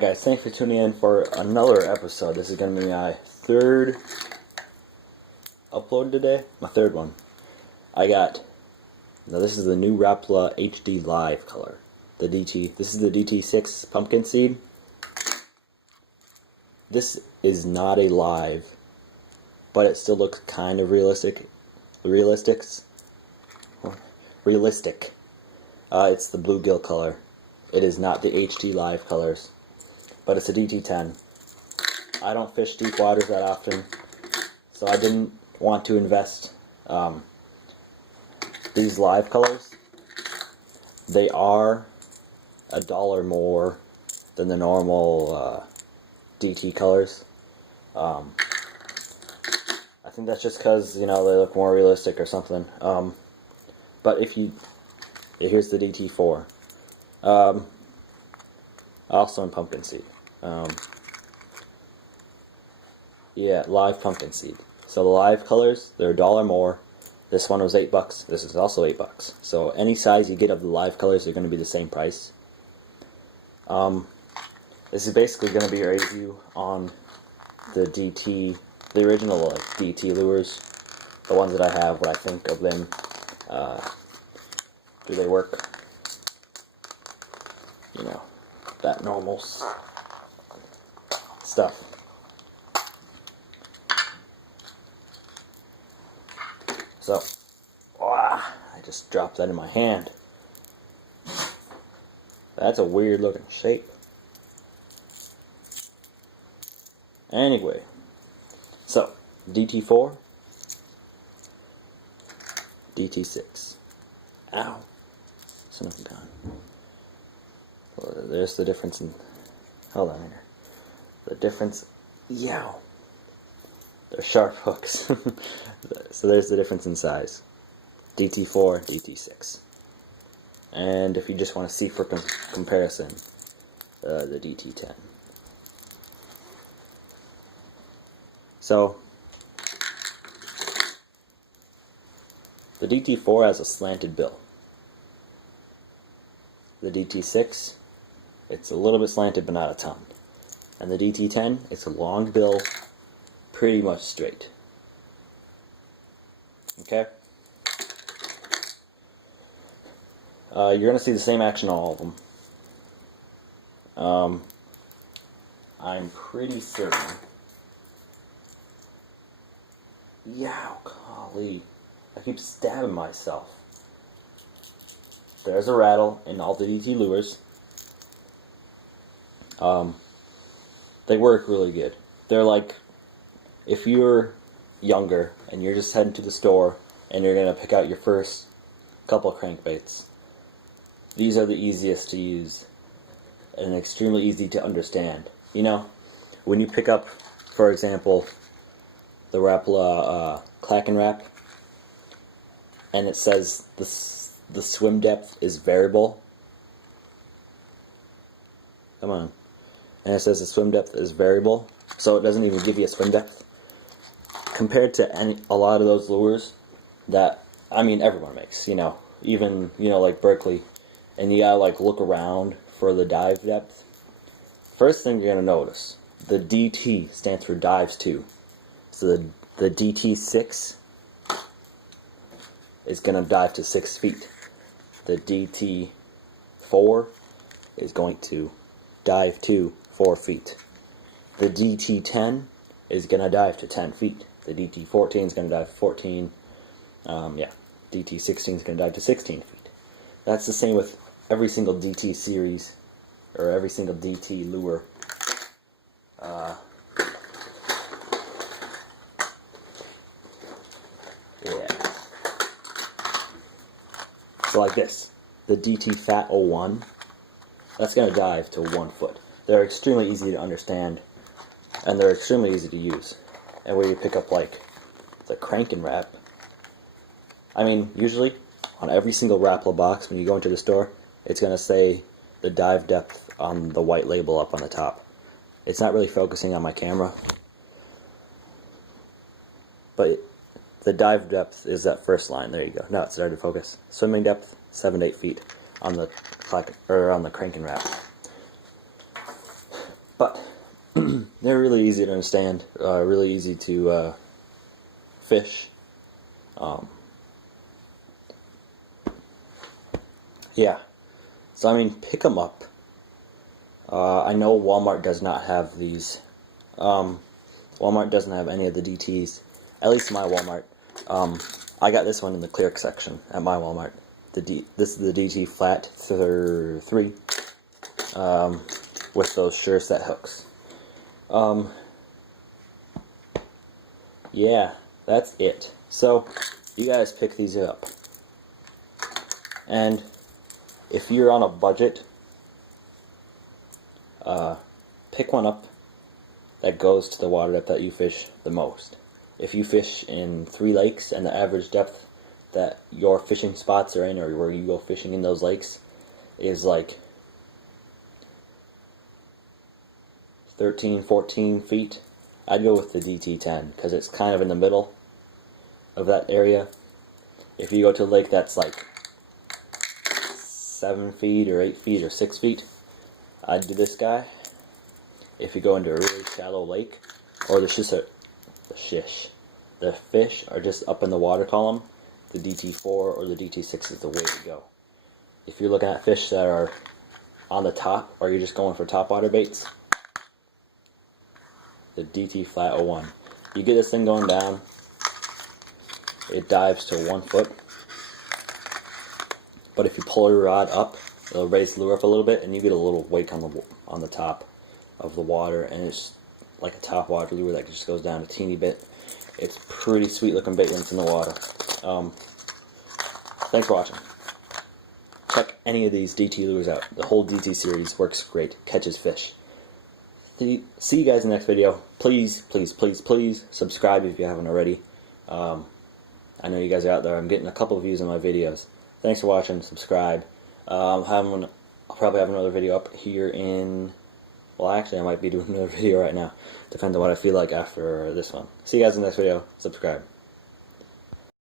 Guys, thanks for tuning in for another episode. This is going to be my third upload today. My third one. Now this is the new Rapala HD Live color. This is the DT6 pumpkin seed. This is not a live, but it still looks kind of realistic. It's the bluegill color. It is not the HD Live colors, but it's a DT10. I don't fish deep waters that often, so I didn't want to invest these live colors. They are $1 more than the normal DT colors. I think that's just because, they look more realistic or something. But here's the DT4. Also in pumpkin seed. Yeah, live pumpkin seed. So the live colors, they're $1 more. This one was $8. This is also $8. So any size you get of the live colors are going to be the same price. This is basically going to be a review on the original DT lures, the ones that I have, what I think of them. Do they work? That normal stuff. So, I just dropped that in my hand. That's a weird looking shape. Anyway, so DT4, DT6. Ow. Son of a gun. Well, there's the difference in. Hold on here. The difference. Yow. They're sharp hooks. So there's the difference in size. DT4, DT6. And if you just want to see for comparison, the DT10. So, the DT4 has a slanted bill. The DT6, it's a little bit slanted but not a ton. And the DT10, it's a long bill, pretty much straight. Okay? You're going to see the same action on all of them. I'm pretty certain. Yow, golly. I keep stabbing myself. There's a rattle in all the DT lures. They work really good. They're like, if you're younger and you're just heading to the store and you're going to pick out your first couple crankbaits, these are the easiest to use and extremely easy to understand. When you pick up, for example, the Rapala Clack and Wrap, and it says the swim depth is variable. Come on. And it says the swim depth is variable, so it doesn't even give you a swim depth. Compared to a lot of those lures that, everyone makes, even, like Berkeley, and you gotta, look around for the dive depth. First thing you're gonna notice, the DT stands for dives 2. So the DT6 is gonna dive to 6 feet. The DT4 is going to dive to 4 feet. The DT10 is going to dive to 10 feet. The DT14 is going to dive to 14. DT16 is going to dive to 16 feet. That's the same with every single DT series, or every single DT lure. So like this, the DT Fat 01, that's going to dive to 1 foot. They're extremely easy to understand, and they're extremely easy to use. And where you pick up like the Crank and Wrap, usually on every single Rapala box when you go into the store, it's going to say the dive depth on the white label up on the top. It's not really focusing on my camera, but the dive depth is that first line. There you go. Now it started to focus. Swimming depth, 7 to 8 feet on the Crank and Wrap. But they're really easy to understand, really easy to fish. Yeah, so I mean, pick them up. I know Walmart does not have these. Walmart doesn't have any of the DTs, at least my Walmart. I got this one in the clear section at my Walmart. This is the DT Flat 3 with those sure set hooks. Yeah, that's it. So you guys pick these up, and if you're on a budget, pick one up that goes to the water depth that you fish the most. If you fish in 3 lakes and the average depth that your fishing spots are in, or where you go fishing in those lakes, is like 13, 14 feet, I'd go with the DT10 because it's kind of in the middle of that area. If you go to a lake that's like 7 feet or 8 feet or 6 feet, I'd do this guy. If you go into a really shallow lake, or the fish are just up in the water column, the DT4 or the DT6 is the way to go. If you're looking at fish that are on the top, or you're just going for top water baits, the DT Flat 01. You get this thing going down, it dives to 1 foot, but if you pull your rod up, it'll raise the lure up a little bit, and you get a little wake on the top of the water, and it's like a top water lure that just goes down a teeny bit. It's pretty sweet looking bait when it's in the water. Thanks for watching. Check any of these DT lures out. The whole DT series works great. Catches fish. See you guys in the next video. Please, please, please, please subscribe if you haven't already. I know you guys are out there. I'm getting a couple of views on my videos. Thanks for watching. Subscribe. I'll probably have another video up here in... Well, actually, I might be doing another video right now. Depends on what I feel like after this one. See you guys in the next video. Subscribe.